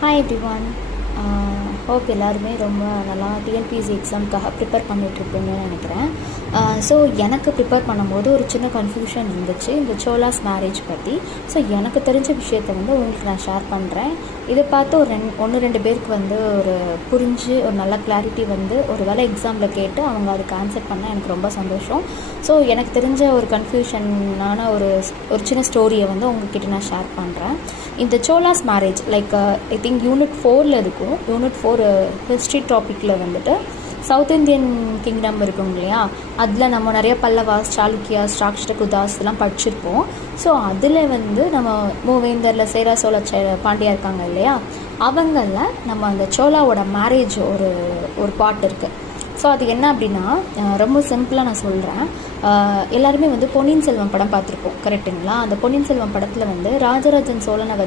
Hi everyone. Hope எல்லாருமே ரொம்ப நல்லா டிஎன்பிஎஸ்சி எக்ஸாமுக்காக ப்ரிப்பேர் பண்ணிகிட்ருப்பீங்கன்னு நினைக்கிறேன். ஸோ எனக்கு ப்ரிப்பேர் பண்ணும்போது ஒரு சின்ன கன்ஃபியூஷன் இருந்துச்சு இந்த சோலாஸ் மேரேஜ் பற்றி. ஸோ எனக்கு தெரிஞ்ச விஷயத்தை உங்களுக்கு நான் ஷேர் பண்ணுறேன். இதை பார்த்து ஒரு ஒன்று ரெண்டு பேருக்கு ஒரு புரிஞ்சு ஒரு நல்ல கிளாரிட்டி ஒரு வேளை எக்ஸாமில் கேட்டு அவங்க அதுக்கு ஆன்சர் பண்ணால் எனக்கு ரொம்ப சந்தோஷம். ஸோ எனக்கு தெரிஞ்ச ஒரு கன்ஃபியூஷனான ஒரு சின்ன ஸ்டோரியை உங்ககிட்ட நான் ஷேர் பண்ணுறேன். இந்த Cholas marriage I think unit 4ல் இருக்கும். யூனிட் 4 ஹிஸ்ட்ரி டாப்பிக்கில் சவுத் இந்தியன் கிங்டம் இருக்குங்க இல்லையா, அதில் நம்ம நிறைய பல்லவாஸ், சாளுக்கியாஸ், ராஷ்டிரகூதாஸ் இதெல்லாம் படிச்சிருப்போம். ஸோ அதில் நம்ம மூவேந்தரில் சேர சோழ பாண்டியா இருக்காங்க இல்லையா, அவங்களில் நம்ம அந்த சோலாவோட மேரேஜ் ஒரு பாட்டு இருக்குது. ஸோ அது என்ன அப்படின்னா, ரொம்ப சிம்பிளாக நான் சொல்கிறேன். எல்லாருமே பொன்னியின் செல்வன் படம் பார்த்துருப்போம், கரெக்டுங்களா? அந்த பொன்னியின் செல்வன் படத்தில் ராஜராஜன் சோழனை வச்சு